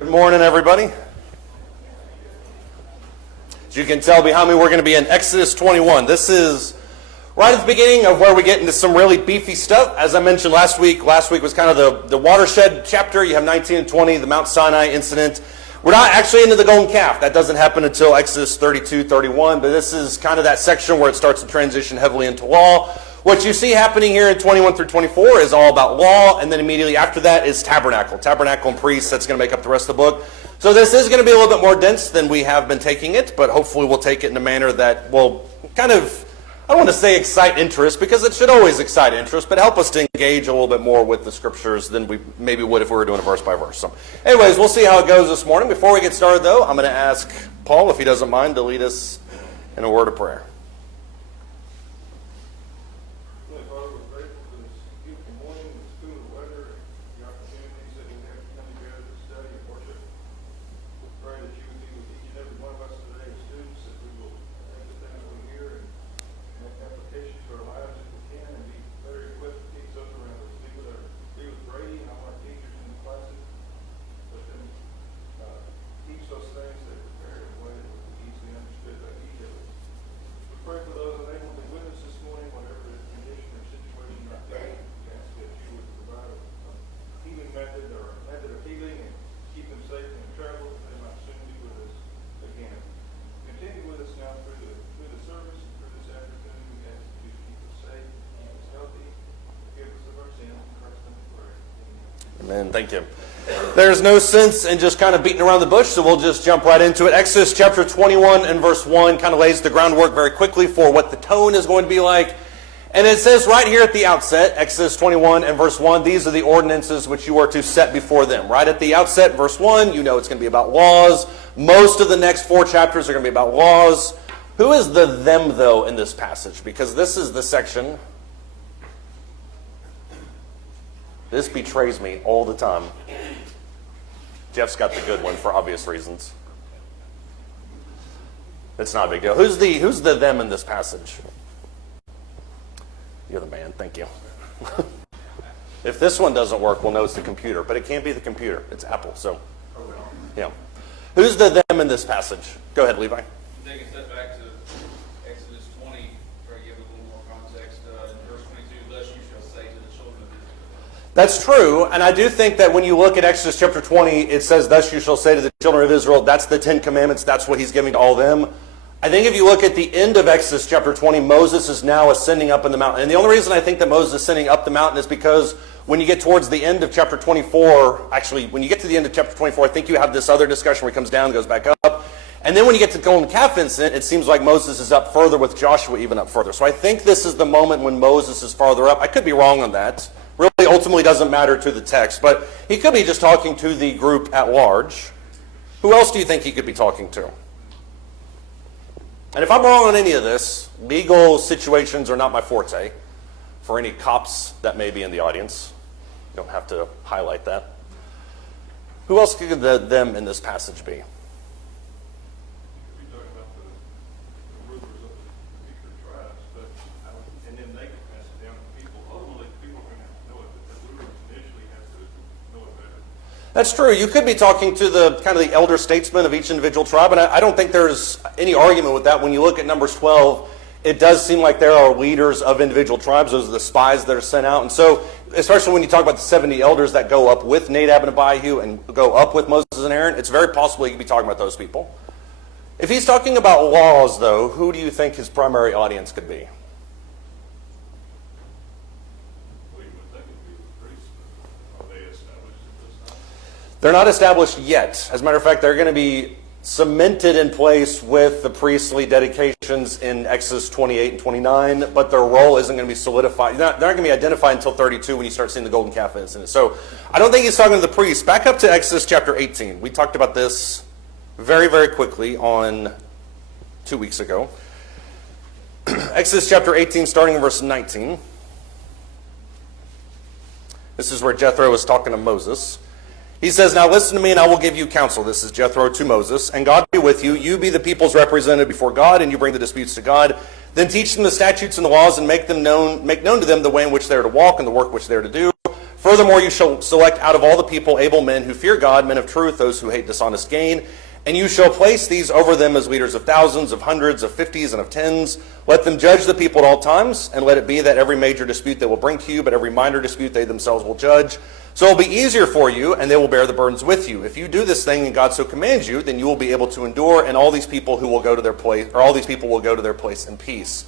Good morning, everybody. As you can tell behind me, we're going to be in Exodus 21. This is right at the beginning of where we get into some really beefy stuff. As I mentioned last week was kind of the watershed chapter. You have 19 and 20, the Mount Sinai incident. We're not actually into the golden calf. That doesn't happen until Exodus 32, 31, but this is kind of that section where it starts to transition heavily into law. What you see happening here in 21 through 24 is all about law, and then immediately after that is tabernacle. Tabernacle and priests, that's going to make up the rest of the book. So this is going to be a little bit more dense than we have been taking it, but hopefully we'll take it in a manner that will kind of, I don't want to say excite interest, because it should always excite interest, but help us to engage a little bit more with the scriptures than we maybe would if we were doing it verse by verse. So anyways, we'll see how it goes this morning. Before we get started, though, I'm going to ask Paul, if he doesn't mind, to lead us in a word of prayer. Amen. Thank you. There's no sense in just kind of beating around the bush, so we'll just jump right into it. Exodus chapter 21 and verse 1 kind of lays the groundwork very quickly for what the tone is going to be like. And it says right here at the outset, Exodus 21 and verse 1, these are the ordinances which you are to set before them. Right at the outset, verse 1, you know it's going to be about laws. Most of the next 4 chapters are going to be about laws. Who is the them, though, in this passage? Because this is the section. This betrays me all the time. Jeff's got the good one for obvious reasons. It's not a big deal. Who's the them in this passage? You're the man. Thank you. If this one doesn't work, we'll know it's the computer. But it can't be the computer. It's Apple. So, yeah. Who's the them in this passage? Go ahead, Levi. Take a step back to Exodus 20, try to give a little more context. In verse 22, thus you shall say to the children of Israel. That's true, and I do think that when you look at Exodus chapter 20, it says, thus you shall say to the children of Israel, that's the 10 commandments, that's what he's giving to all of them. I think if you look at the end of Exodus chapter 20, Moses is now ascending up in the mountain. And the only reason I think that Moses is ascending up the mountain is because when you get towards the end of chapter 24, actually, when you get to the end of chapter 24, I think you have this other discussion where he comes down and goes back up. And then when you get to the golden calf incident, it seems like Moses is up further with Joshua, even up further. So I think this is the moment when Moses is farther up. I could be wrong on that. Really ultimately doesn't matter to the text, but he could be just talking to the group at large. Who else do you think he could be talking to? And if I'm wrong on any of this, legal situations are not my forte. For any cops that may be in the audience, you don't have to highlight that. Who else could them in this passage be? That's true. You could be talking to the kind of the elder statesmen of each individual tribe, and I don't think there's any argument with that. When you look at Numbers 12, it does seem like there are leaders of individual tribes. Those are the spies that are sent out. And so, especially when you talk about the 70 elders that go up with Nadab and Abihu and go up with Moses and Aaron, it's very possible he could be talking about those people. If he's talking about laws, though, who do you think his primary audience could be? They're not established yet. As a matter of fact, they're going to be cemented in place with the priestly dedications in Exodus 28 and 29, but their role isn't going to be solidified. They're not going to be identified until 32 when you start seeing the golden calf incident. So I don't think he's talking to the priests. Back up to Exodus chapter 18. We talked about this very, very quickly on 2 weeks ago. Exodus chapter 18, starting in verse 19. This is where Jethro is talking to Moses. He says, now listen to me and I will give you counsel. This is Jethro to Moses. And God be with you. You be the people's representative before God, and you bring the disputes to God. Then teach them the statutes and the laws, and make known to them the way in which they are to walk and the work which they are to do. Furthermore, you shall select out of all the people able men who fear God, men of truth, those who hate dishonest gain, and you shall place these over them as leaders of thousands, of hundreds, of fifties, and of tens. Let them judge the people at all times, and let it be that every major dispute they will bring to you, but every minor dispute they themselves will judge. So it will be easier for you, and they will bear the burdens with you. If you do this thing and God so commands you, then you will be able to endure, and all these people who will go to their place, or all these people will go to their place in peace.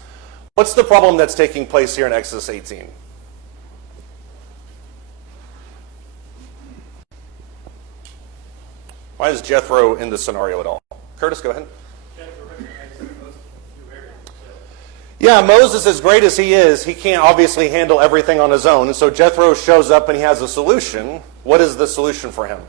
What's the problem that's taking place here in Exodus 18? Why is Jethro in the scenario at all? Curtis, go ahead. Yeah, Moses, as great as he is, he can't obviously handle everything on his own. And so Jethro shows up and he has a solution. What is the solution for him?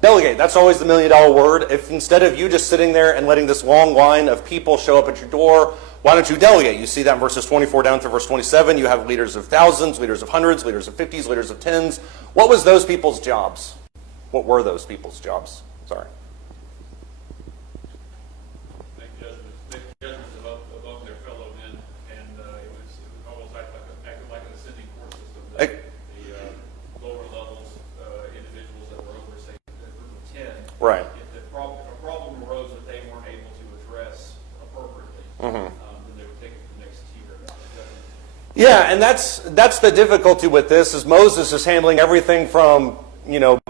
Delegate. That's always the $1,000,000 word. If instead of you just sitting there and letting this long line of people show up at your door, why don't you delegate? You see that in verses 24 down to verse 27. You have leaders of thousands, leaders of hundreds, leaders of fifties, leaders of tens. What was those people's jobs? What were those people's jobs? Sorry. Make judgments above their fellow men, and it was almost acted like an ascending court system. The lower levels, individuals that were over, say, a group of 10. Right. If a problem arose that they weren't able to address appropriately, then they would take it to the next tier. Yeah, and that's the difficulty with this, is Moses is handling everything from,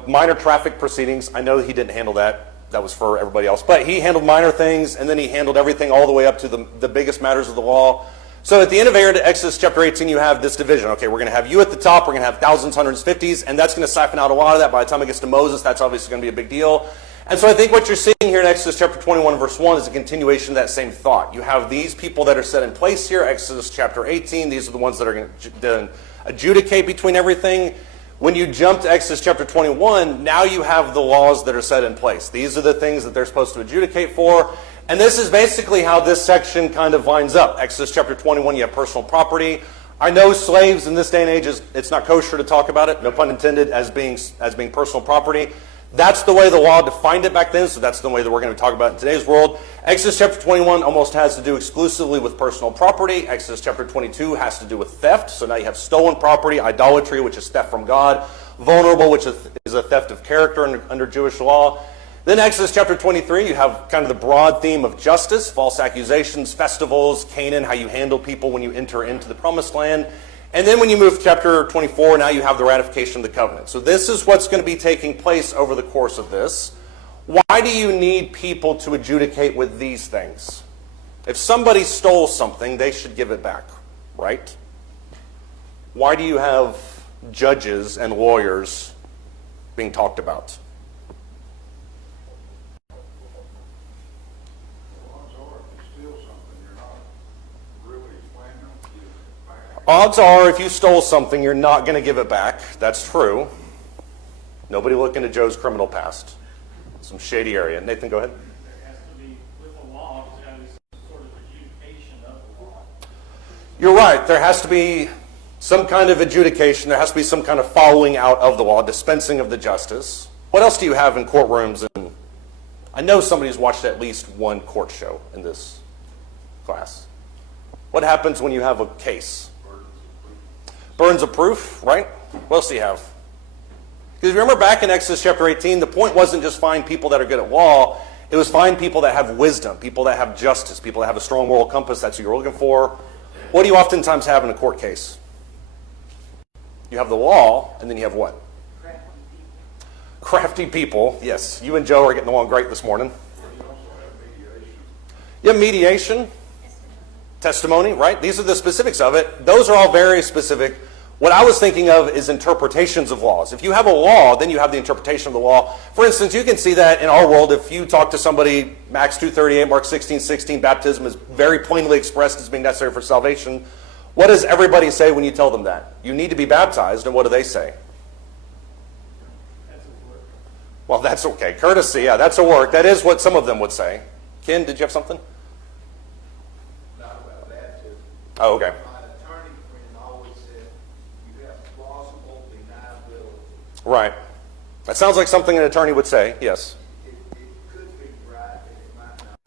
minor traffic proceedings. I know he didn't handle that. That was for everybody else. But he handled minor things, and then he handled everything all the way up to the biggest matters of the law. So at the end of Exodus chapter 18, you have this division. Okay, we're going to have you at the top. We're going to have thousands, hundreds, fifties, and that's going to siphon out a lot of that. By the time it gets to Moses, that's obviously going to be a big deal. And so I think what you're seeing here in Exodus chapter 21, verse 1 is a continuation of that same thought. You have these people that are set in place here. Exodus chapter 18, these are the ones that are going to adjudicate between everything. When you jump to Exodus chapter 21, now you have the laws that are set in place. These are the things that they're supposed to adjudicate for. And this is basically how this section kind of lines up. Exodus chapter 21, you have personal property. I know slaves in this day and age, it's not kosher to talk about it, no pun intended, as being personal property. That's the way the law defined it back then, so that's the way that we're going to talk about it in today's world. Exodus chapter 21 almost has to do exclusively with personal property. Exodus chapter 22 has to do with theft. So now you have stolen property, idolatry, which is theft from God, vulnerable, which is a theft of character under Jewish law. Then Exodus chapter 23, you have kind of the broad theme of justice, false accusations, festivals, Canaan, how you handle people when you enter into the promised land. And then when you move to chapter 24, now you have the ratification of the covenant. So this is what's going to be taking place over the course of this. Why do you need people to adjudicate with these things? If somebody stole something, they should give it back, right? Why do you have judges and lawyers being talked about? Odds are, if you stole something, you're not going to give it back. That's true. Nobody look into Joe's criminal past. Some shady area. Nathan, go ahead. There has to be, with the law, there's got to be some sort of adjudication of the law. You're right. There has to be some kind of adjudication. There has to be some kind of following out of the law, dispensing of the justice. What else do you have in courtrooms? And I know somebody's watched at least one court show in this class. What happens when you have a case? Burdens of proof, right? What else do you have? Because remember back in Exodus chapter 18, the point wasn't just find people that are good at law. It was find people that have wisdom, people that have justice, people that have a strong moral compass. That's what you're looking for. What do you oftentimes have in a court case? You have the law, and then you have what? Crafty people. Yes, you and Joe are getting along great this morning. You have mediation. Testimony, right? These are the specifics of it. Those are all very specific. What I was thinking of is interpretations of laws. If you have a law, then you have the interpretation of the law. For instance, you can see that in our world. If you talk to somebody, Acts 2:38, Mark 16:16, baptism is very plainly expressed as being necessary for salvation. What does everybody say when you tell them that? You need to be baptized, and what do they say? That's a work. Well, that's okay. Courtesy, yeah, that's a work. That is what some of them would say. Ken, did you have something? Oh, okay. My attorney friend always said you have plausible deniability. Right. That sounds like something an attorney would say, yes. It could be right, and it might not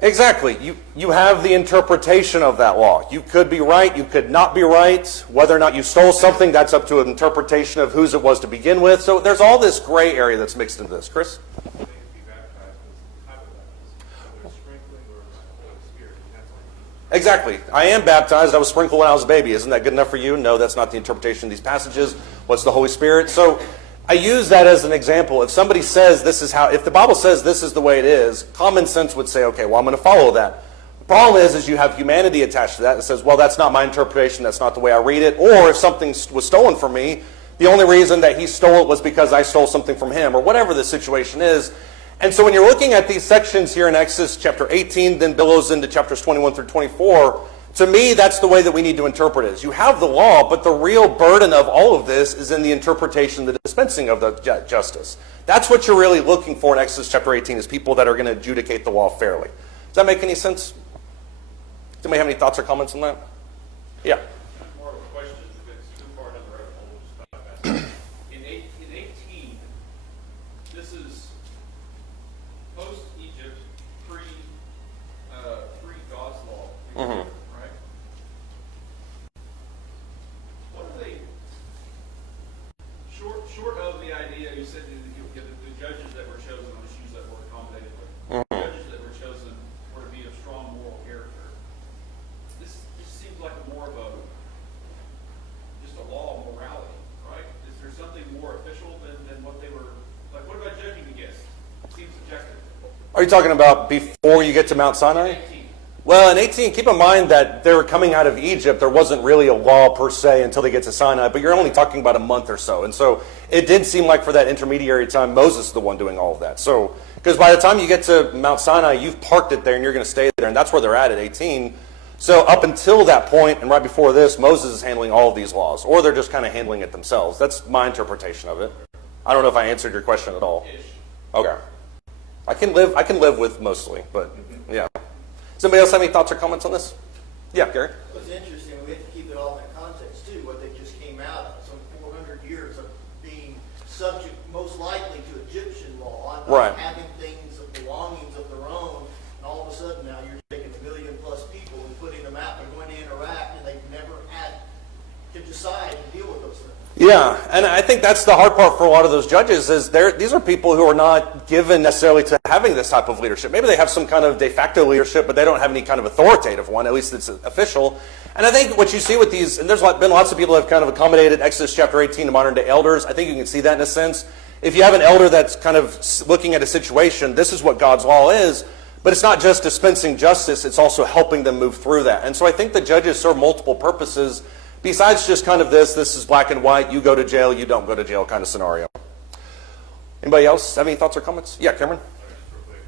be Exactly. You have the interpretation of that law. You could be right, you could not be right. Whether or not you stole something, that's up to an interpretation of whose it was to begin with. So there's all this gray area that's mixed into this. Chris? Exactly. I am baptized. I was sprinkled when I was a baby. Isn't that good enough for you? No, that's not the interpretation of these passages. What's the Holy Spirit? So I use that as an example. If somebody says this is how, if the Bible says this is the way it is, common sense would say, okay, well, I'm going to follow that. The problem is you have humanity attached to that that says, well, that's not my interpretation. That's not the way I read it. Or if something was stolen from me, the only reason that he stole it was because I stole something from him, or whatever the situation is. And so when you're looking at these sections here in Exodus chapter 18, then billows into chapters 21 through 24, to me, that's the way that we need to interpret it. You have the law, but the real burden of all of this is in the interpretation, the dispensing of the justice. That's what you're really looking for in Exodus chapter 18, is people that are going to adjudicate the law fairly. Does that make any sense? Does anybody have any thoughts or comments on that? Yeah. More of a question, if it's too far down the rabbit hole, we'll just stop asking. In 18, this is post-Egypt, pre-God's law, right? What are they, short of the idea, you said the judges that were chosen, I'll just use that word accommodatively, the judges that were chosen were to be of strong moral character. This seems like more of just a law of morality, right? Is there something more official than what they were, like what about judging against? It seems subjective. Are you talking about before you get to Mount Sinai? 18. Well, in 18, keep in mind that they were coming out of Egypt. There wasn't really a law per se until they get to Sinai, but you're only talking about a month or so. And so it did seem like for that intermediary time, Moses is the one doing all of that. So, because by the time you get to Mount Sinai, you've parked it there and you're going to stay there, and that's where they're at 18. So up until that point, and right before this, Moses is handling all of these laws, or they're just kind of handling it themselves. That's my interpretation of it. I don't know if I answered your question at all. Okay. I can live with mostly, but yeah. Does anybody else have any thoughts or comments on this? Yeah, Gary? What's interesting, we have to keep it all in context too, what they just came out of, some 400 years of being subject most likely to Egyptian law, and Right. having things of belongings of their own, and all of a sudden now you're taking 1 million plus people and putting them out, they're going to interact, and they've never had to decide and deal with those things. Yeah, and I think that's the hard part for a lot of those judges is these are people who are not given necessarily to having this type of leadership. Maybe they have some kind of de facto leadership, but they don't have any kind of authoritative one, at least it's official. And I think what you see with these, and there's been lots of people that have kind of accommodated Exodus chapter 18 to modern day elders. I think you can see that in a sense. If you have an elder that's kind of looking at a situation, this is what God's law is, but it's not just dispensing justice, it's also helping them move through that. And so I think the judges serve multiple purposes besides just kind of this is black and white, you go to jail, you don't go to jail kind of scenario. Anybody else have any thoughts or comments? Yeah, Cameron? Just real quick.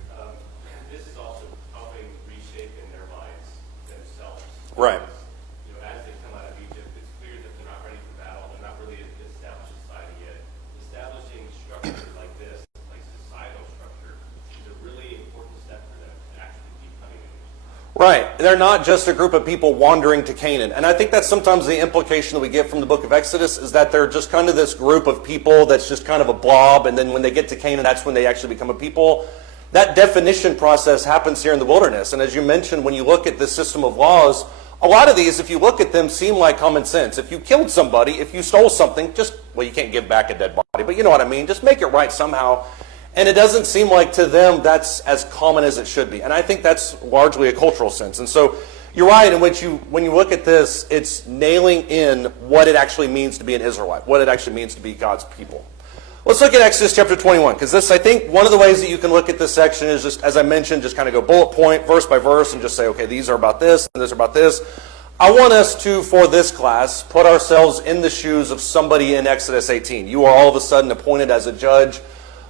This is also helping reshape in their minds themselves. Right. You know, as they come out of Egypt, it's clear that they're not ready for battle. They're not really an established society yet. Establishing structure like this, like societal structure, is a really important step for them to actually becoming a Right. They're not just a group of people wandering to Canaan. And I think that's sometimes the implication that we get from the book of Exodus is that they're just kind of this group of people that's just kind of a blob, and then when they get to Canaan, that's when they actually become a people. That definition process happens here in the wilderness. And as you mentioned, when you look at this system of laws, a lot of these, if you look at them, seem like common sense. If you killed somebody, if you stole something, well, you can't give back a dead body, but you know what I mean. Just make it right somehow. And it doesn't seem like to them that's as common as it should be. And I think that's largely a cultural sense. And so you're right in which when you look at this, it's nailing in what it actually means to be an Israelite, what it actually means to be God's people. Let's look at Exodus chapter 21, because this, I think, one of the ways that you can look at this section is just, as I mentioned, just kind of go bullet point, verse by verse, and just say, okay, these are about this, and these are about this. I want us to, for this class, put ourselves in the shoes of somebody in Exodus 18. You are all of a sudden appointed as a judge.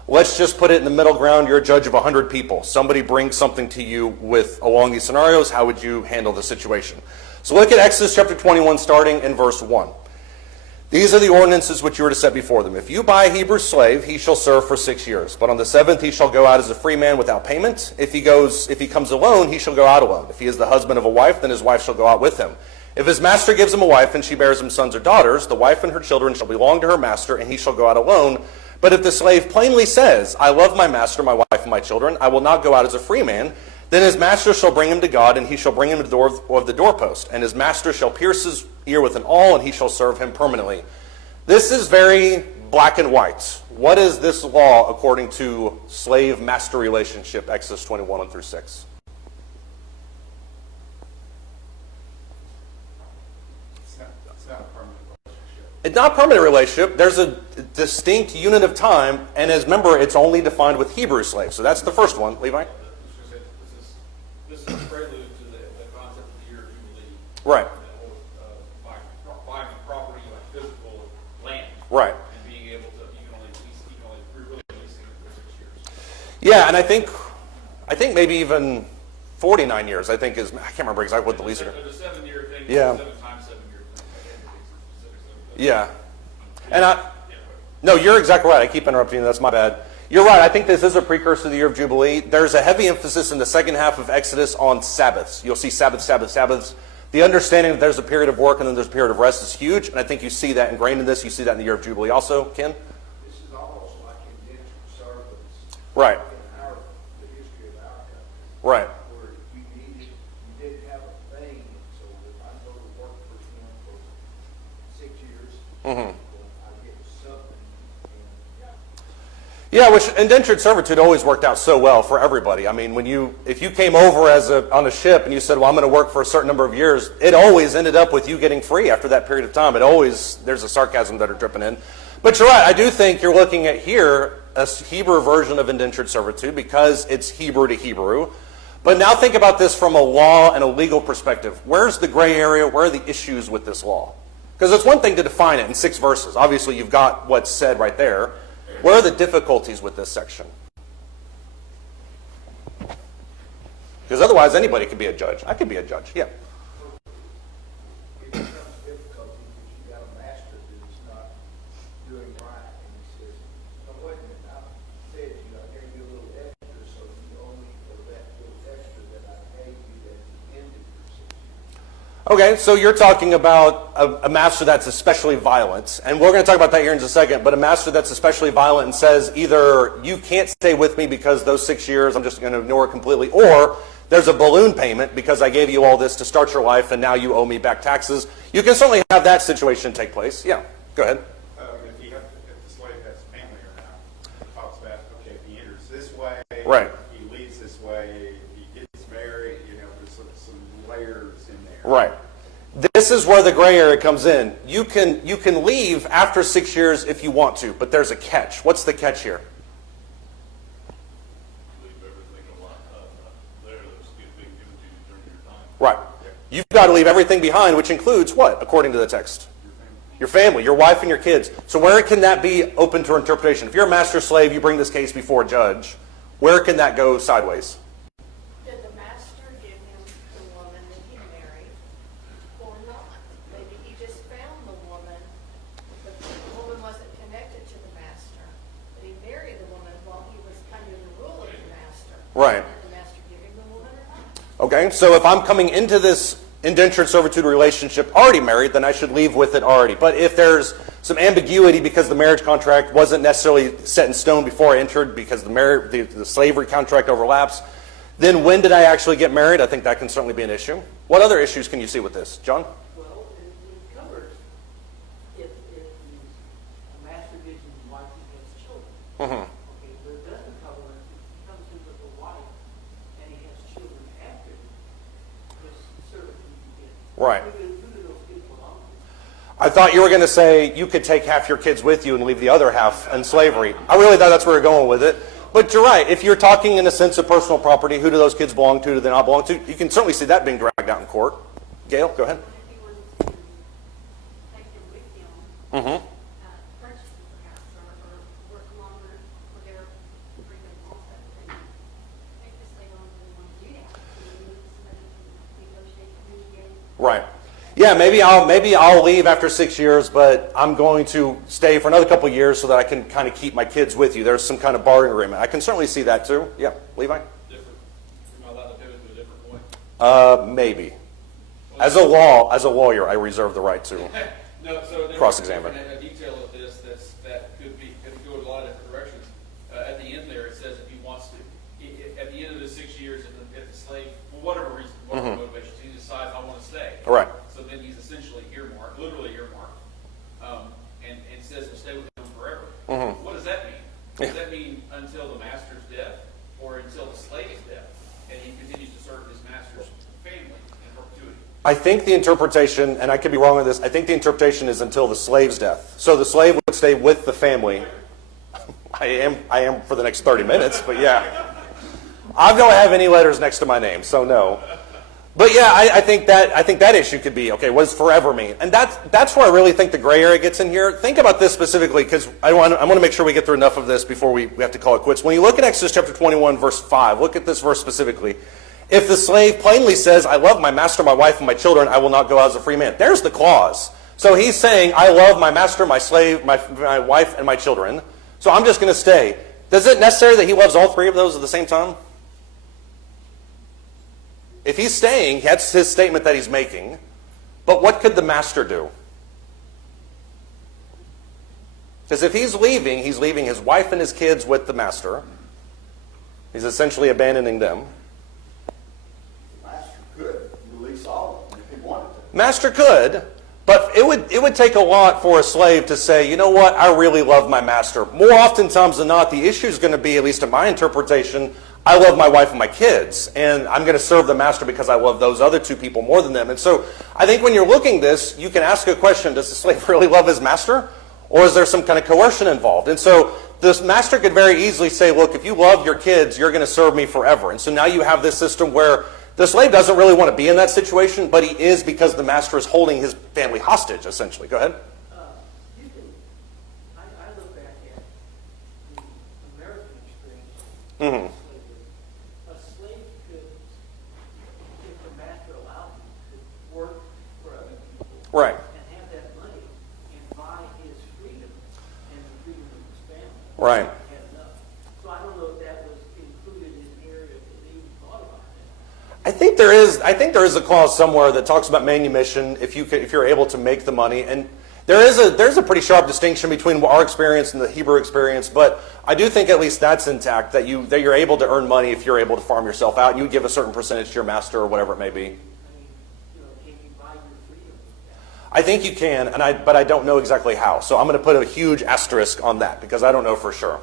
Let's just put it in the middle ground. You're a judge of 100 people. Somebody brings something to you along these scenarios. How would you handle the situation? So look at Exodus chapter 21, starting in verse 1. These are the ordinances which you are to set before them. If you buy a Hebrew slave, he shall serve for 6 years. But on the 7th he shall go out as a free man without payment. If he comes alone, he shall go out alone. If he is the husband of a wife, then his wife shall go out with him. If his master gives him a wife, and she bears him sons or daughters, the wife and her children shall belong to her master, and he shall go out alone. But if the slave plainly says, I love my master, my wife, and my children, I will not go out as a free man, Then his master shall bring him to God, and he shall bring him to the door of the doorpost. And his master shall pierce his ear with an awl, and he shall serve him permanently. This is very black and white. What is this law according to slave-master relationship, Exodus 21, 1 through 6? It's not a permanent relationship. It's not a permanent relationship. There's a distinct unit of time, and as remember, it's only defined with Hebrew slaves. So that's the first one. Levi? This is a prelude to the concept of the year of Jubilee. Right. Buying property like physical land. Right. And being able to, you can only really lease it for 6 years. Yeah, and I think maybe even 49 years, I think is, I can't remember exactly what the lease agreement. There's a 7-year thing. Yeah. 7 times 7 year thing. I can't think of specifics. Yeah. And no, you're exactly right. I keep interrupting you. That's my bad. You're right. I think this is a precursor to the year of Jubilee. There's a heavy emphasis in the second half of Exodus on Sabbaths. You'll see Sabbaths. The understanding that there's a period of work and then there's a period of rest is huge, and I think you see that ingrained in this. You see that in the year of Jubilee also, Ken? This is almost like indentured servants. Right. In the history of our country. Right. Where you didn't have a thing, so if I go to work for him for 6 years, I get something, and Yeah, which indentured servitude always worked out so well for everybody. I mean, if you came over on a ship and you said, well, I'm going to work for a certain number of years, it always ended up with you getting free after that period of time. There's a sarcasm that are dripping in. But you're right, I do think you're looking at here a Hebrew version of indentured servitude because it's Hebrew to Hebrew. But now think about this from a law and a legal perspective. Where's the gray area? Where are the issues with this law? Because it's one thing to define it in 6 verses. Obviously, you've got what's said right there. Where are the difficulties with this section? Because otherwise, anybody could be a judge. I could be a judge, yeah. it becomes difficult because you got a master who's not doing right, and he says, no, wait a minute, I said I gave you a little extra, so you owe me for that little extra that I gave you at the end of your 6 years. Okay, so you're talking about a master that's especially violent, and we're going to talk about that here in just a second, but a master that's especially violent and says either you can't stay with me because those 6 years, I'm just going to ignore it completely, or there's a balloon payment because I gave you all this to start your life and now you owe me back taxes. You can certainly have that situation take place. Yeah, go ahead. If the slave has a family or not, it talks about, okay, if he enters this way, Right. he leaves this way, he gets married, there's some layers in there. Right. This is where the gray area comes in. You can leave after 6 years if you want to, but there's a catch. What's the catch here? Leave everything there that's being given to you during your time. Right. You've got to leave everything behind, which includes what, according to the text? Your family, your wife, and your kids. So where can that be open to interpretation? If you're a master slave, you bring this case before a judge, where can that go sideways? Did the master give him the woman that he married or not? Maybe he just found the woman, but the woman wasn't connected to the master. But he married the woman while he was under the rule of the master. Right. Did the master give him the woman or not? Okay, so if I'm coming into this indentured servitude relationship already married, then I should leave with it already. But if there's some ambiguity because the marriage contract wasn't necessarily set in stone before I entered because the slavery contract overlaps, then when did I actually get married? I think that can certainly be an issue. What other issues can you see with this? John? Well, it covers if a master gives his wife against children. Mm-hmm. Okay, but it doesn't cover if he comes in with a wife and he has children after this servitude begins. Right. Who do those kids belong to? I thought you were going to say you could take half your kids with you and leave the other half in slavery. I really thought that's where you're going with it. But you're right. If you're talking in a sense of personal property, who do those kids belong to? Do they not belong to? You can certainly see that being dragged out in court. Gail, go ahead. If he was to take them with him, Mm-hmm. purchase them perhaps, or work longer, whatever agreement also, then take the slave on and want to do that. So you need somebody to negotiate, communicate. Right. Yeah, maybe I'll leave after 6 years, but I'm going to stay for another couple of years so that I can kind of keep my kids with you. There's some kind of bargaining agreement. I can certainly see that too. Yeah, Levi? Different. You're not allowed to pivot to a different point. Maybe. As a lawyer, I reserve the right to. No, so there's Cross-examine. a detail of this that could go in a lot of different directions. At the end there, it says if he wants to, at the end of the 6 years, if the says to stay with him forever. What does that mean? Does that mean until the master's death or until the slave's death? And he continues to serve his master's family in perpetuity? I think the interpretation, and I could be wrong on this, I think the interpretation is until the slave's death. So the slave would stay with the family. I am for the next 30 minutes, but yeah. I don't have any letters next to my name, so no. But yeah, I think that issue could be, okay, what does forever mean? And that's where I really think the gray area gets in here. Think about this specifically, because I want to make sure we get through enough of this before we have to call it quits. When you look at Exodus chapter 21, verse 5, look at this verse specifically. If the slave plainly says, I love my master, my wife, and my children, I will not go out as a free man. There's the clause. So he's saying, I love my master, my slave, my wife, and my children. So I'm just going to stay. Does it necessary that he loves all three of those at the same time? If he's staying, that's his statement that he's making. But what could the master do? Because if he's leaving his wife and his kids with the master. He's essentially abandoning them. The master could release all of them if he wanted to. Master could, but it would take a lot for a slave to say, you know what, I really love my master. More oftentimes than not, the issue is going to be, at least in my interpretation, I love my wife and my kids, and I'm going to serve the master because I love those other two people more than them. And so I think when you're looking at this, you can ask a question, does the slave really love his master? Or is there some kind of coercion involved? And so this master could very easily say, look, if you love your kids, you're going to serve me forever. And so now you have this system where the slave doesn't really want to be in that situation, but he is because the master is holding his family hostage, essentially. Go ahead. I look back at the American experience. Mm-hmm. A slave could, if the master allowed him, could work for other people. Right. And have that money and buy his freedom and the freedom of his family. Right. Had enough. So I don't know if that was included in here, if they even thought about that. I think there is a clause somewhere that talks about manumission if you're able to make the money, and there's a pretty sharp distinction between our experience and the Hebrew experience, but I do think at least that's intact, that you're able to earn money if you're able to farm yourself out and you give a certain percentage to your master or whatever it may be. I mean, can you buy your freedom with that? I think you can, but I don't know exactly how. So I'm going to put a huge asterisk on that because I don't know for sure.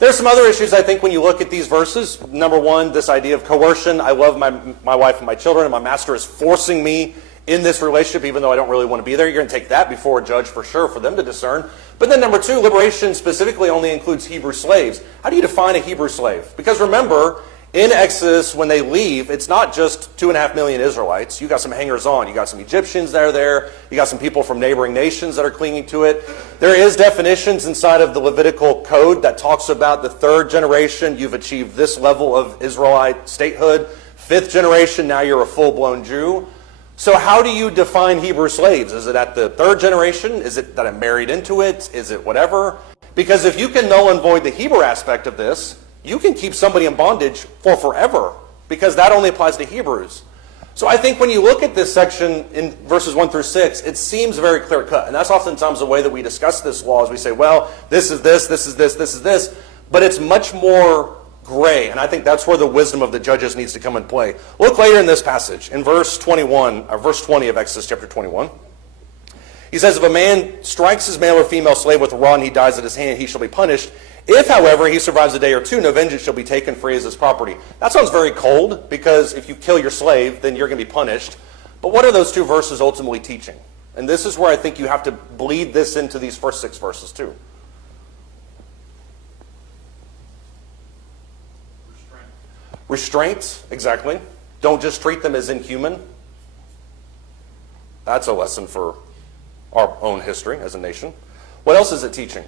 There's some other issues, I think, when you look at these verses. Number one, this idea of coercion. I love my wife and my children, and my master is forcing me in this relationship, even though I don't really want to be there. You're going to take that before a judge for sure, for them to discern. But then number two, liberation specifically only includes Hebrew slaves. How do you define a Hebrew slave? Because remember, in Exodus, when they leave, it's not just 2.5 million Israelites. You got some hangers-on. You got some Egyptians that are there. You got some people from neighboring nations that are clinging to it. There is definitions inside of the Levitical code that talks about the third generation. You've achieved this level of Israelite statehood. Fifth generation, now you're a full-blown Jew. So how do you define Hebrew slaves? Is it at the third generation? Is it that I'm married into it? Is it whatever? Because if you can null and void the Hebrew aspect of this, you can keep somebody in bondage for forever, because that only applies to Hebrews. So I think when you look at this section in verses 1 through 6, it seems very clear-cut. And that's oftentimes the way that we discuss this law, is we say, well, this is this, this is this, this is this. But it's much more gray, and I think that's where the wisdom of the judges needs to come in play. Look later in this passage, in verse 20 of Exodus chapter 21. He says, if a man strikes his male or female slave with a rod and he dies at his hand, he shall be punished. If, however, he survives a day or two, no vengeance shall be taken, for he is his property. That sounds very cold, because if you kill your slave, then you're going to be punished. But what are those two verses ultimately teaching? And this is where I think you have to bleed this into these first 6 verses too. Restraint, exactly. Don't just treat them as inhuman. That's a lesson for our own history as a nation. What else is it teaching?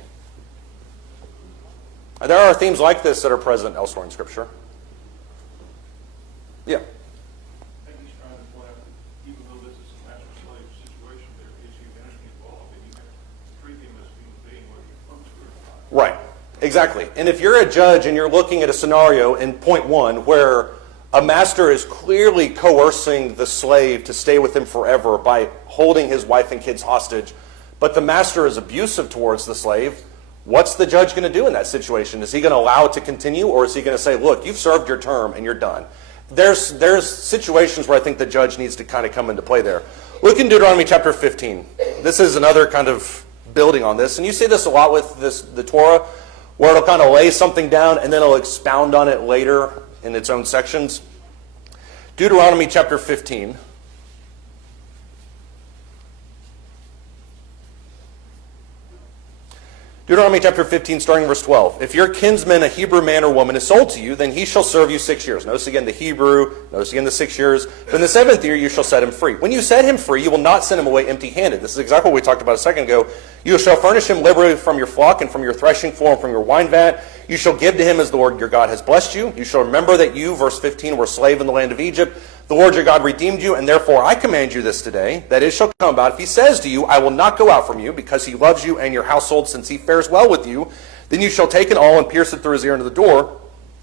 And there are themes like this that are present elsewhere in Scripture. Yeah. I think he's trying to point out that even though this is a master-slave situation, there is humanity involved, and you have to treat him as a human being, whether you come to it or not. Right. Exactly. And if you're a judge and you're looking at a scenario in point 1 where a master is clearly coercing the slave to stay with him forever by holding his wife and kids hostage, but the master is abusive towards the slave, what's the judge going to do in that situation? Is he going to allow it to continue, or is he going to say, look, you've served your term and you're done? There's situations where I think the judge needs to kind of come into play there. Look in Deuteronomy chapter 15. This is another kind of building on this. And you see this a lot with the Torah, where it'll kind of lay something down and then it'll expound on it later in its own sections. Deuteronomy chapter 15. Deuteronomy chapter 15, starting verse 12. If your kinsman, a Hebrew man or woman, is sold to you, then he shall serve you 6 years. Notice again the Hebrew, notice again the 6 years. But in the 7th year you shall set him free. When you set him free, you will not send him away empty-handed. This is exactly what we talked about a second ago. You shall furnish him liberally from your flock and from your threshing floor and from your wine vat. You shall give to him as the Lord your God has blessed you. You shall remember that you, verse 15, were a slave in the land of Egypt. The Lord your God redeemed you, and therefore I command you this today, that it shall come about, if he says to you, I will not go out from you, because he loves you and your household, since he fares well with you, then you shall take an awl and pierce it through his ear into the door.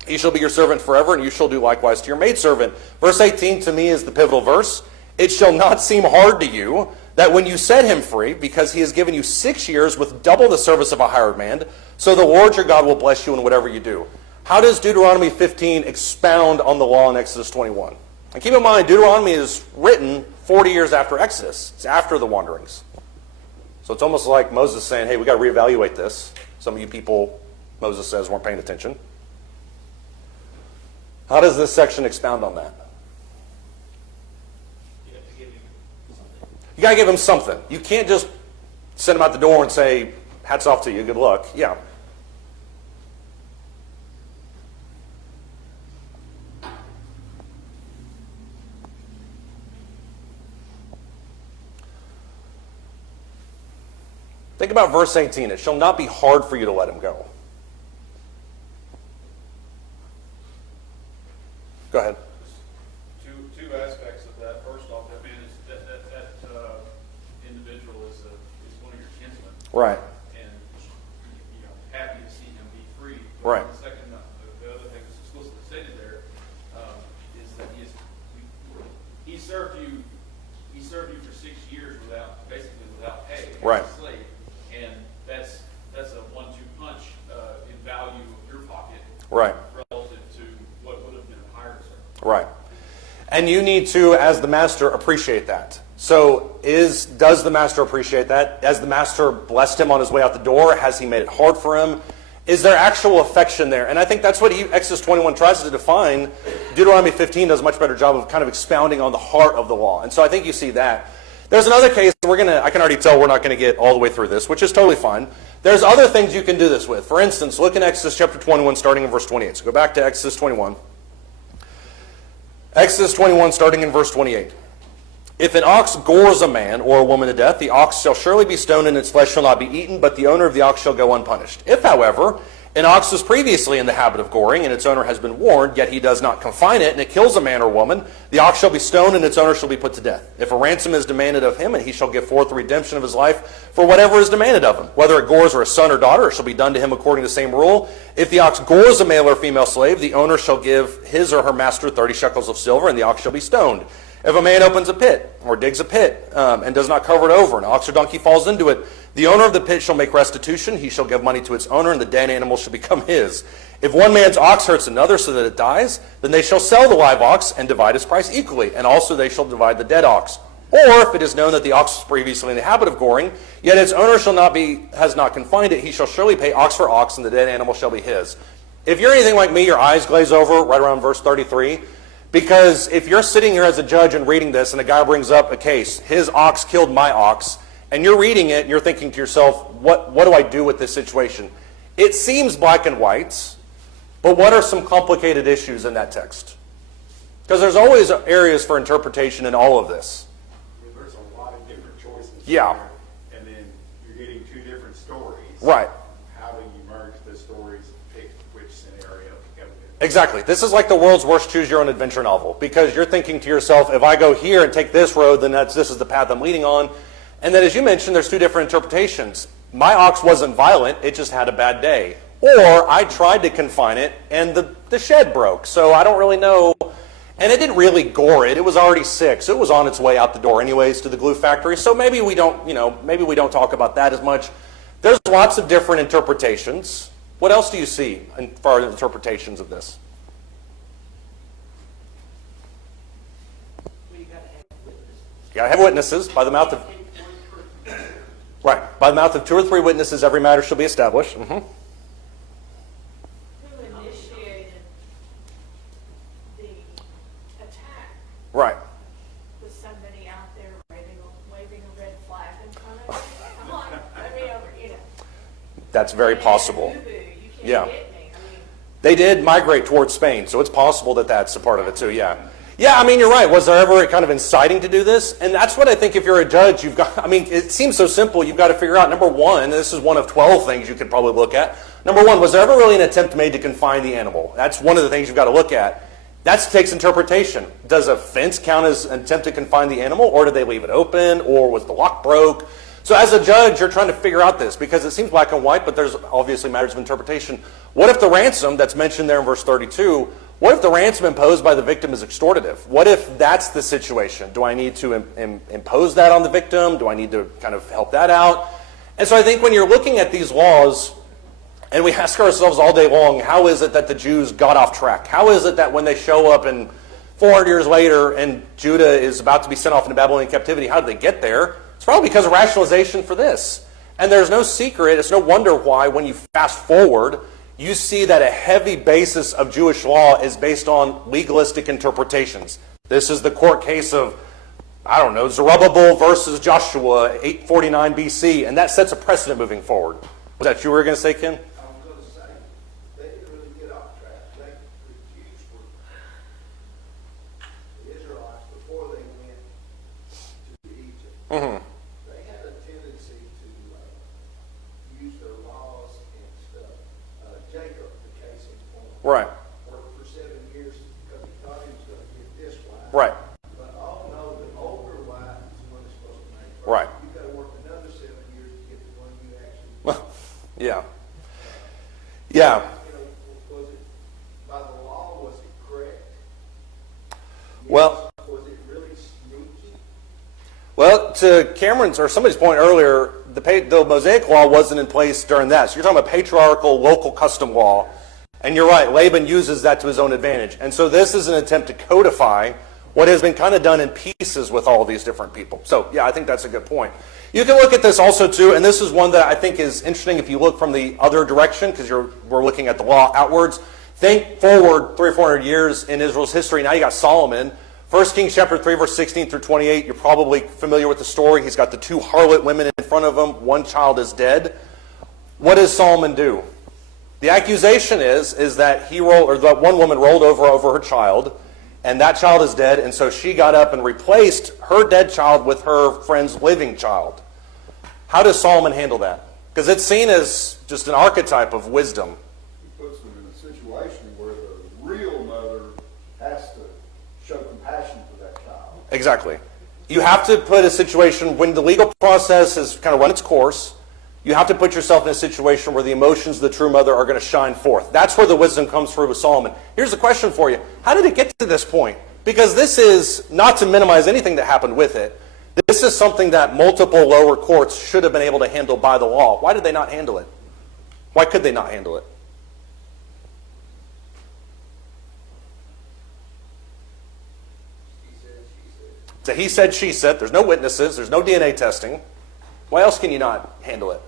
He shall be your servant forever, and you shall do likewise to your maidservant. Verse 18 to me is the pivotal verse. It shall not seem hard to you that when you set him free, because he has given you 6 years with double the service of a hired man, so the Lord your God will bless you in whatever you do. How does Deuteronomy 15 expound on the law in Exodus 21? And keep in mind, Deuteronomy is written 40 years after Exodus. It's after the wanderings. So it's almost like Moses saying, hey, we've got to reevaluate this. Some of you people, Moses says, weren't paying attention. How does this section expound on that? You got to give him something. You can't just send him out the door and say, hats off to you, good luck. Yeah. Think about verse 18. It shall not be hard for you to let him go. Go ahead. Two aspects of that. First off, that man is that individual is one of your kinsmen. Right. And happy to see him be free. Right. The second, the other thing that's explicitly stated there is that he served you. He served you for 6 years basically without pay. Right. As a slave. And that's a 1-2 punch in value of your pocket. Right. Relative to what would have been a hired servant. Right. And you need to, as the master, appreciate that. So does the master appreciate that? Has the master blessed him on his way out the door? Has he made it hard for him? Is there actual affection there? And I think that's what Exodus 21 tries to define. Deuteronomy 15 does a much better job of kind of expounding on the heart of the law. And so I think you see that. There's another case, I can already tell we're not going to get all the way through this, which is totally fine. There's other things you can do this with. For instance, look in Exodus chapter 21, starting in verse 28. So go back to Exodus 21. Exodus 21, starting in verse 28. If an ox gores a man or a woman to death, the ox shall surely be stoned and its flesh shall not be eaten, but the owner of the ox shall go unpunished. If, however, an ox was previously in the habit of goring, and its owner has been warned, yet he does not confine it, and it kills a man or woman, the ox shall be stoned, and its owner shall be put to death. If a ransom is demanded of him, and he shall give forth the redemption of his life for whatever is demanded of him, whether it gores or a son or daughter, it shall be done to him according to the same rule. If the ox gores a male or female slave, the owner shall give his or her master 30 shekels of silver, and the ox shall be stoned. If a man opens a pit or digs a pit and does not cover it over, an ox or donkey falls into it, the owner of the pit shall make restitution. He shall give money to its owner, and the dead animal shall become his. If one man's ox hurts another so that it dies, then they shall sell the live ox and divide its price equally, and also they shall divide the dead ox. Or if it is known that the ox was previously in the habit of goring, yet its owner has not confined it, he shall surely pay ox for ox, and the dead animal shall be his. If you're anything like me, your eyes glaze over right around verse 33. Because if you're sitting here as a judge and reading this, and a guy brings up a case, his ox killed my ox, and you're reading it and you're thinking to yourself, what do I do with this situation? It seems black and white, but what are some complicated issues in that text? Because there's always areas for interpretation in all of this. There's a lot of different choices. Yeah. There, and then you're getting two different stories. Right. How do you merge the stories and pick which scenario to go with? Exactly. This is like the world's worst choose-your-own-adventure novel, because you're thinking to yourself, if I go here and take this road, then this is the path I'm leading on. And then, as you mentioned, there's two different interpretations. My ox wasn't violent, it just had a bad day. Or I tried to confine it, and the shed broke, so I don't really know. And it didn't really gore it. It was already sick, so it was on its way out the door anyways to the glue factory. So maybe we don't talk about that as much. There's lots of different interpretations. What else do you see in far as interpretations of this? Well, you gotta have witnesses. You got to have witnesses by the mouth of... Right. By the mouth of 2 or 3 witnesses, every matter shall be established. Who initiated the attack? Right. Was somebody out there waving a red flag in front of you? Come on, let me over, you know. That's very possible. Boo-boo, you can't Yeah. get me. I mean, They did migrate towards Spain, so it's possible that that's a part of it too, yeah. Yeah, I mean, you're right. Was there ever kind of inciting to do this? And that's what I think if you're a judge, you've got, I mean, it seems so simple. You've got to figure out, number one, this is one of 12 things you could probably look at. Number one, was there ever really an attempt made to confine the animal? That's one of the things you've got to look at. That takes interpretation. Does a fence count as an attempt to confine the animal, or did they leave it open, or was the lock broke? So as a judge, you're trying to figure out this, because it seems black and white, but there's obviously matters of interpretation. What if the ransom that's mentioned there in verse 32, what if the ransom imposed by the victim is extortative? What if that's the situation? Do I need to impose that on the victim? Do I need to kind of help that out? And so I think when you're looking at these laws, and we ask ourselves all day long, how is it that the Jews got off track? How is it that when they show up and 400 years later and Judah is about to be sent off into Babylonian captivity, how did they get there? It's probably because of rationalization for this. And there's no secret, it's no wonder why when you fast forward, you see that a heavy basis of Jewish law is based on legalistic interpretations. This is the court case of, I don't know, Zerubbabel versus Joshua, 849 BC, and that sets a precedent moving forward. Was that you were going to say, Ken? I was going to say, they didn't really get off track. The Jews were, the Israelites, before they went to Egypt, they had a tendency to use their laws and stuff. Jacob, the case in point, Right. worked for 7 years because he thought he was going to get this wife. Right. But all know the older wife is the one that's supposed to make. Right. You've got to work another 7 years to get the one you actually. Yeah. Yeah. You know, was it by the law? Was it correct? Well, Was it really sneaky? well, to Cameron's or somebody's point earlier, the Mosaic law wasn't in place during that. So you're talking about patriarchal local custom law. And you're right, Laban uses that to his own advantage. And so this is an attempt to codify what has been kind of done in pieces with all of these different people. So yeah, I think that's a good point. You can look at this also too, and this is one that I think is interesting if you look from the other direction, because we're looking at the law outwards. Think forward 300 or 400 years in Israel's history. Now you got Solomon. 1 Kings chapter 3, verse 16 through 28. You're probably familiar with the story. He's got the 2 harlot women in front of him. One child is dead. What does Solomon do? The accusation is that that one woman rolled over her child, and that child is dead, and so she got up and replaced her dead child with her friend's living child. How does Solomon handle that? Because it's seen as just an archetype of wisdom. He puts them in a situation where the real mother has to show compassion for that child. Exactly. You have to put a situation, when the legal process has kind of run its course, you have to put yourself in a situation where the emotions of the true mother are going to shine forth. That's where the wisdom comes through with Solomon. Here's a question for you. How did it get to this point? Because this is, not to minimize anything that happened with it, this is something that multiple lower courts should have been able to handle by the law. Why did they not handle it? Why could they not handle it? It's a he said, she said. There's no witnesses. There's no DNA testing. Why else can you not handle it?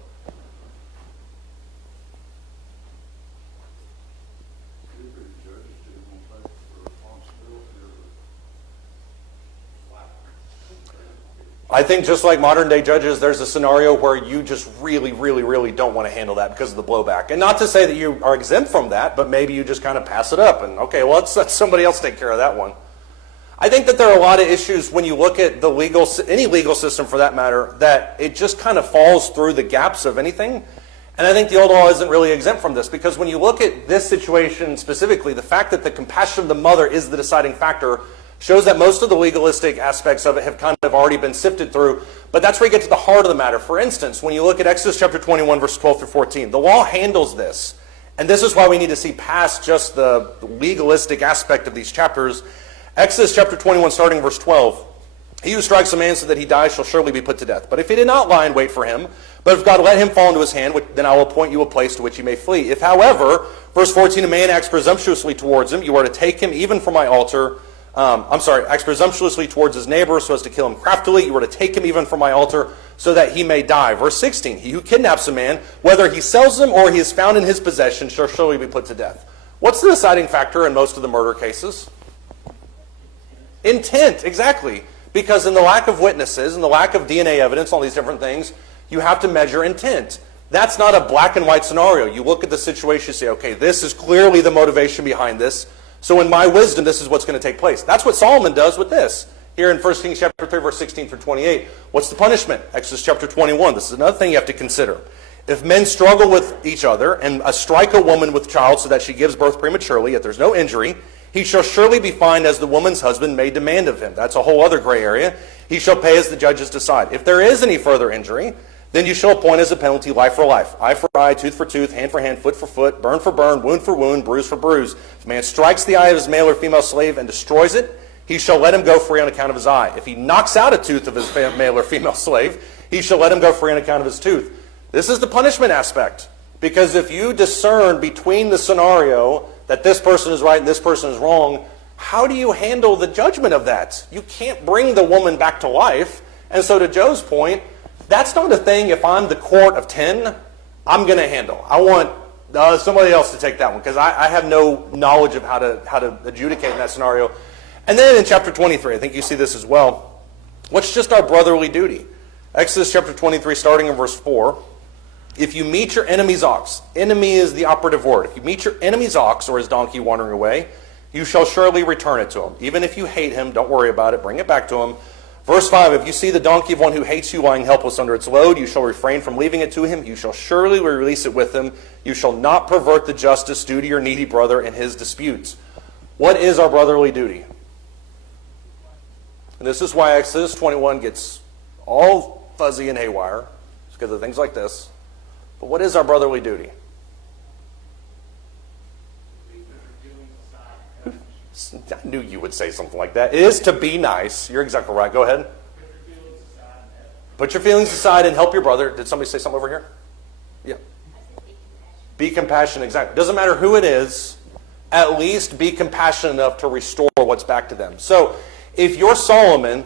I think just like modern day judges, there's a scenario where you just really, really, really don't want to handle that because of the blowback. And not to say that you are exempt from that, but maybe you just kind of pass it up and, okay, well, let's let somebody else take care of that one. I think that there are a lot of issues when you look at any legal system for that matter, that it just kind of falls through the gaps of anything. And I think the old law isn't really exempt from this, because when you look at this situation specifically, the fact that the compassion of the mother is the deciding factor shows that most of the legalistic aspects of it have kind of already been sifted through. But that's where you get to the heart of the matter. For instance, when you look at Exodus chapter 21, verse 12 through 14, the law handles this. And this is why we need to see past just the legalistic aspect of these chapters. Exodus chapter 21, starting verse 12. He who strikes a man so that he dies shall surely be put to death. But if he did not lie and wait for him, but if God let him fall into his hand, then I will appoint you a place to which he may flee. If, however, verse 14, a man acts presumptuously towards him, you are to take him even from my altar acts presumptuously towards his neighbor so as to kill him craftily. You are to take him even from my altar so that he may die. Verse 16, he who kidnaps a man, whether he sells him or he is found in his possession, shall surely be put to death. What's the deciding factor in most of the murder cases? Intent, exactly. Because in the lack of witnesses and the lack of DNA evidence, all these different things, you have to measure intent. That's not a black and white scenario. You look at the situation, you say, okay, this is clearly the motivation behind this. So in my wisdom, this is what's going to take place. That's what Solomon does with this. Here in 1 Kings chapter 3, verse 16 through 28. What's the punishment? Exodus chapter 21. This is another thing you have to consider. If men struggle with each other and strike a woman with child so that she gives birth prematurely, yet there's no injury, he shall surely be fined as the woman's husband may demand of him. That's a whole other gray area. He shall pay as the judges decide. If there is any further injury, then you shall appoint as a penalty life for life. Eye for eye, tooth for tooth, hand for hand, foot for foot, burn for burn, wound for wound, bruise for bruise. If a man strikes the eye of his male or female slave and destroys it, he shall let him go free on account of his eye. If he knocks out a tooth of his male or female slave, he shall let him go free on account of his tooth. This is the punishment aspect. Because if you discern between the scenario that this person is right and this person is wrong, how do you handle the judgment of that? You can't bring the woman back to life. And so to Joe's point, that's not a thing if I'm the court of 10, I'm going to handle. I want somebody else to take that one because I have no knowledge of how to adjudicate in that scenario. And then in chapter 23, I think you see this as well. What's just our brotherly duty? Exodus chapter 23, starting in verse 4. If you meet your enemy's ox, enemy is the operative word. If you meet your enemy's ox or his donkey wandering away, you shall surely return it to him. Even if you hate him, don't worry about it, bring it back to him. Verse 5, if you see the donkey of one who hates you lying helpless under its load, you shall refrain from leaving it to him. You shall surely release it with him. You shall not pervert the justice due to your needy brother in his disputes. What is our brotherly duty? And this is why Exodus 21 gets all fuzzy and haywire. It's because of things like this. But what is our brotherly duty? I knew you would say something like that. It is to be nice. You're exactly right. Go ahead. Put your feelings aside and help your brother. Did somebody say something over here? Yeah. Be compassionate. Exactly. Doesn't matter who it is. At least be compassionate enough to restore what's back to them. So if you're Solomon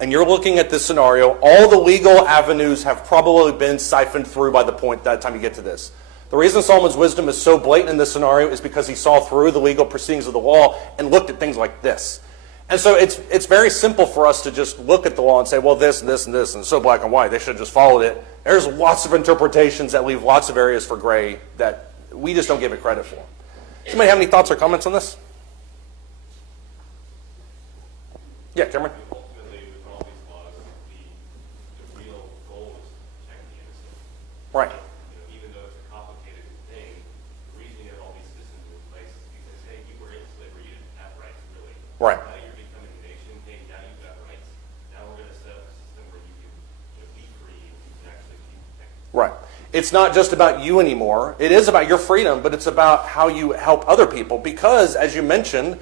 and you're looking at this scenario, all the legal avenues have probably been siphoned through by the time you get to this. The reason Solomon's wisdom is so blatant in this scenario is because he saw through the legal proceedings of the law and looked at things like this. And so it's very simple for us to just look at the law and say, well, this and this and this, and it's so black and white, they should have just followed it. There's lots of interpretations that leave lots of areas for gray that we just don't give it credit for. Somebody have any thoughts or comments on this? Yeah, Cameron? Ultimately, with all these laws, the real goal is to protect the innocent. Right. Even though it's a complicated thing, the reason you have all these systems in place is because, hey, you were in slavery, you didn't have rights, really. Right. Now you're becoming a nation, hey, now you've got rights. Now we're going to set up a system where you can be free and you can actually be protected. Right. It's not just about you anymore. It is about your freedom, but it's about how you help other people. Because, as you mentioned,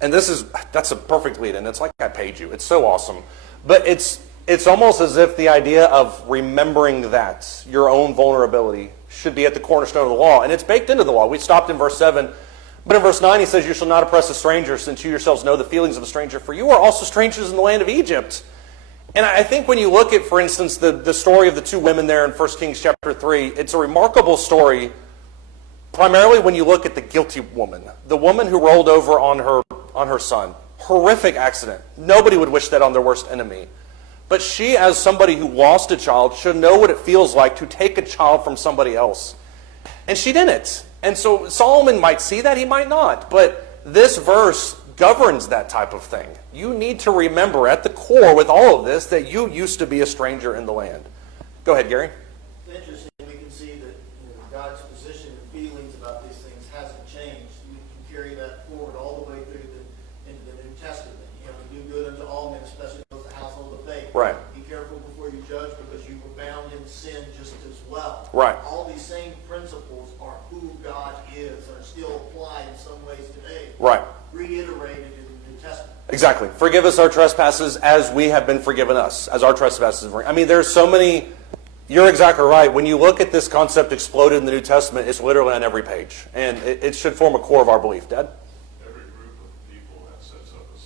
and that's a perfect lead-in. It's like I paid you. It's so awesome. But it's almost as if the idea of remembering that, your own vulnerability, should be at the cornerstone of the law. And it's baked into the law. We stopped in verse 7. But in verse 9, he says, you shall not oppress a stranger, since you yourselves know the feelings of a stranger. For you are also strangers in the land of Egypt. And I think when you look at, for instance, the story of the two women there in 1 Kings chapter 3, it's a remarkable story, primarily when you look at the guilty woman, the woman who rolled over on her son. Horrific accident. Nobody would wish that on their worst enemy. But she, as somebody who lost a child, should know what it feels like to take a child from somebody else. And she didn't. And so Solomon might see that, he might not. But this verse governs that type of thing. You need to remember at the core with all of this that you used to be a stranger in the land. Go ahead, Gary. It's interesting, we can see that God's position and feelings about these things hasn't changed. We can carry that forward all the way through into the New Testament. Do good unto all men, especially those of the household of faith. Right. Be careful before you judge, because you were bound in sin just as well. Right. All these same principles are who God is, are still applied in some ways today. Right. Reiterated in the New Testament. Exactly. Forgive us our trespasses as we have been forgiven us, as our trespasses. I mean, there's so many. You're exactly right. When you look at this concept exploded in the New Testament, it's literally on every page. And it should form a core of our belief. Dad? Every group of people that sets up a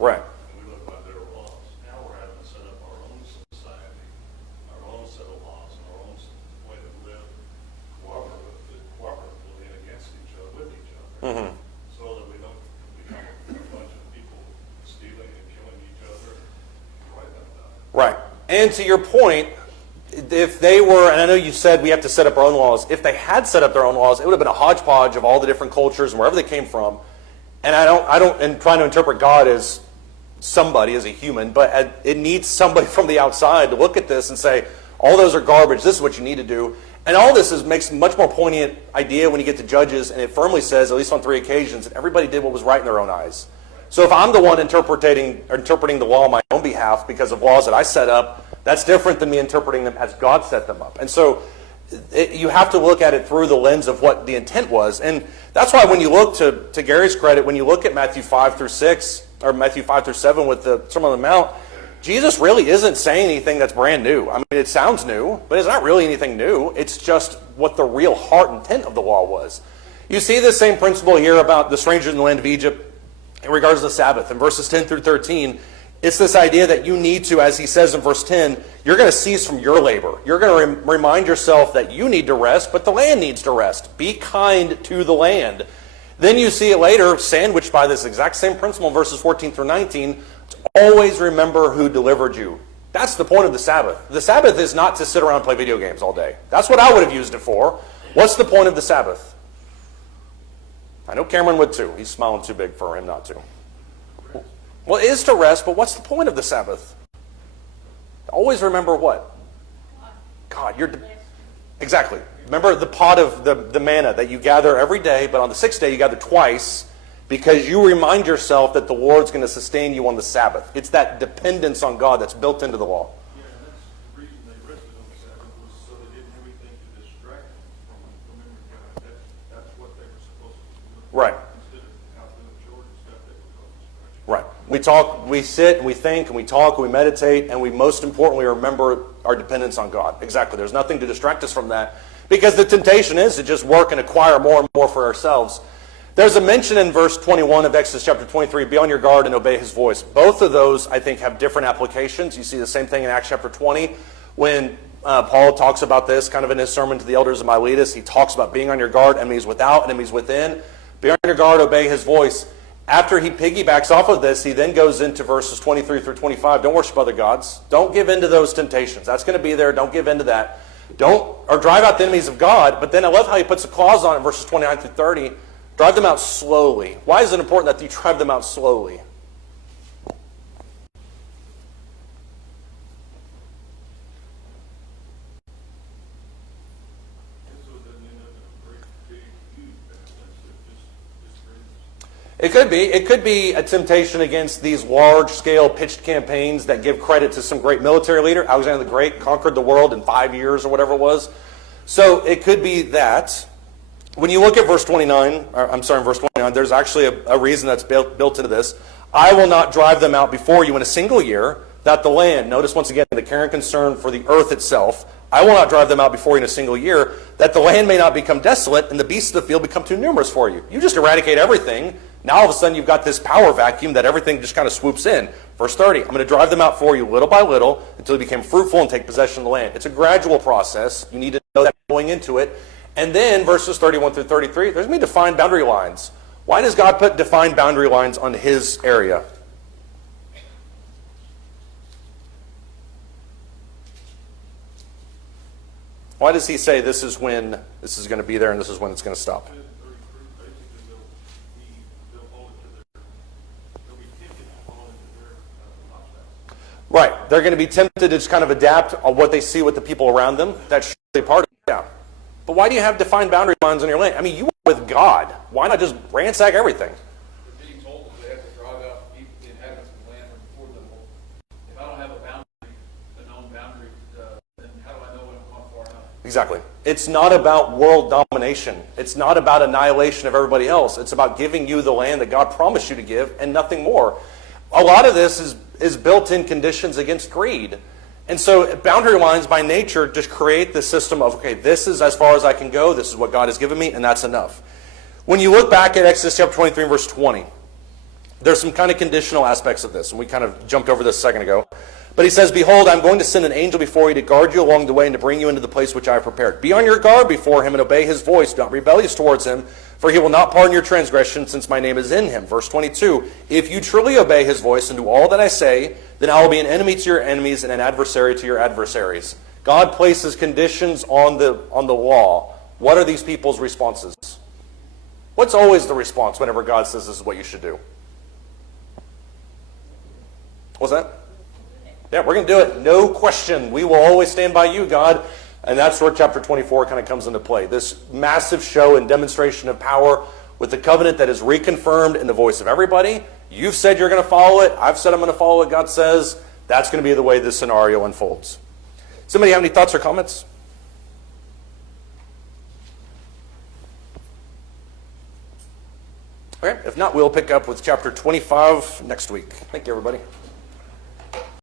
Right. And we live by their laws. Now we're having to set up our own society, our own set of laws, and our own way to live cooperatively and against each other, with each other, so that we don't become a bunch of people stealing and killing each other. Right about it. Right. And to your point, if they were, and I know you said we have to set up our own laws, if they had set up their own laws, it would have been a hodgepodge of all the different cultures and wherever they came from. And and trying to interpret God as somebody, as a human, but it needs somebody from the outside to look at this and say, all those are garbage, this is what you need to do. And all this makes a much more poignant idea when you get to Judges, and it firmly says, at least on 3 occasions, that everybody did what was right in their own eyes. So if I'm the one interpreting the law on my own behalf because of laws that I set up, that's different than me interpreting them as God set them up. And so you have to look at it through the lens of what the intent was. And that's why when you look, to Gary's credit, when you look at Matthew 5 through 6, or Matthew 5 through 7 with the Sermon on the Mount, Jesus really isn't saying anything that's brand new. I mean, it sounds new, but it's not really anything new. It's just what the real heart intent of the law was. You see the same principle here about the stranger in the land of Egypt in regards to the Sabbath. In verses 10 through 13, it's this idea that you need to, as he says in verse 10, you're going to cease from your labor. You're going to remind yourself that you need to rest, but the land needs to rest. Be kind to the land. Then you see it later, sandwiched by this exact same principle in verses 14 through 19, to always remember who delivered you. That's the point of the Sabbath. The Sabbath is not to sit around and play video games all day. That's what I would have used it for. What's the point of the Sabbath? I know Cameron would too. He's smiling too big for him not to. Well, it is to rest, but what's the point of the Sabbath? Always remember what? God, exactly. Remember the pot of the manna that you gather every day, but on the 6th day you gather twice because you remind yourself that the Lord's going to sustain you on the Sabbath. It's that dependence on God that's built into the law. Yeah, and that's the reason they rested on the Sabbath, was so they didn't have anything to distract them from remembering God. That's what they were supposed to do. Right. Instead of out doing chores and stuff, they were called distractions. Right. We talk, we sit, and we think, and we talk, and we meditate, and we most importantly remember our dependence on God. Exactly. There's nothing to distract us from that because the temptation is to just work and acquire more and more for ourselves. There's a mention in verse 21 of Exodus chapter 23, be on your guard and obey his voice. Both of those, I think, have different applications. You see the same thing in Acts chapter 20 when Paul talks about this kind of in his sermon to the elders of Miletus. He talks about being on your guard, enemies without, enemies within. Be on your guard, obey his voice. After he piggybacks off of this, he then goes into verses 23 through 25. Don't worship other gods. Don't give in to those temptations. That's going to be there. Don't give in to that. Drive out the enemies of God. But then I love how he puts a clause on it in verses 29 through 30. Drive them out slowly. Why is it important that you drive them out slowly? It could be. It could be a temptation against these large-scale pitched campaigns that give credit to some great military leader. Alexander the Great conquered the world in 5 years or whatever it was. So it could be that. When you look at verse 29, there's actually a reason that's built into this. I will not drive them out before you in a single year, that the land, notice once again the care and concern for the earth itself, I will not drive them out before you in a single year, that the land may not become desolate and the beasts of the field become too numerous for you. You just eradicate everything. Now all of a sudden you've got this power vacuum that everything just kind of swoops in. Verse 30, I'm going to drive them out for you little by little until you become fruitful and take possession of the land. It's a gradual process. You need to know that going into it. And then verses 31 through 33, there's going to be defined boundary lines. Why does God put defined boundary lines on his area? Why does he say this is when this is going to be there and this is when it's going to stop? Right. They're going to be tempted to just kind of adapt on what they see with the people around them. That's surely part of it. Yeah. But why do you have defined boundary lines on your land? I mean, you are with God. Why not just ransack everything? They're being told that they have to drive out the inhabitants of the land before them. If I don't have a known boundary, then how do I know when I'm gone far enough? Exactly. It's not about world domination. It's not about annihilation of everybody else. It's about giving you the land that God promised you to give and nothing more. A lot of this is built-in conditions against greed. And so boundary lines by nature just create the system of, okay, this is as far as I can go, this is what God has given me, and that's enough. When you look back at Exodus chapter 23 verse 20, there's some kind of conditional aspects of this, and we kind of jumped over this a second ago. But he says, behold, I'm going to send an angel before you to guard you along the way and to bring you into the place which I have prepared. Be on your guard before him and obey his voice. Do not be rebellious towards him, for he will not pardon your transgression, since my name is in him. Verse 22, if you truly obey his voice and do all that I say, then I will be an enemy to your enemies and an adversary to your adversaries. God places conditions on the law. What are these people's responses? What's always the response whenever God says this is what you should do? What's that? Yeah, we're going to do it. No question. We will always stand by you, God. And that's where chapter 24 kind of comes into play. This massive show and demonstration of power with the covenant that is reconfirmed in the voice of everybody. You've said you're going to follow it. I've said I'm going to follow what God says. That's going to be the way this scenario unfolds. Somebody have any thoughts or comments? Okay, if not, we'll pick up with chapter 25 next week. Thank you, everybody.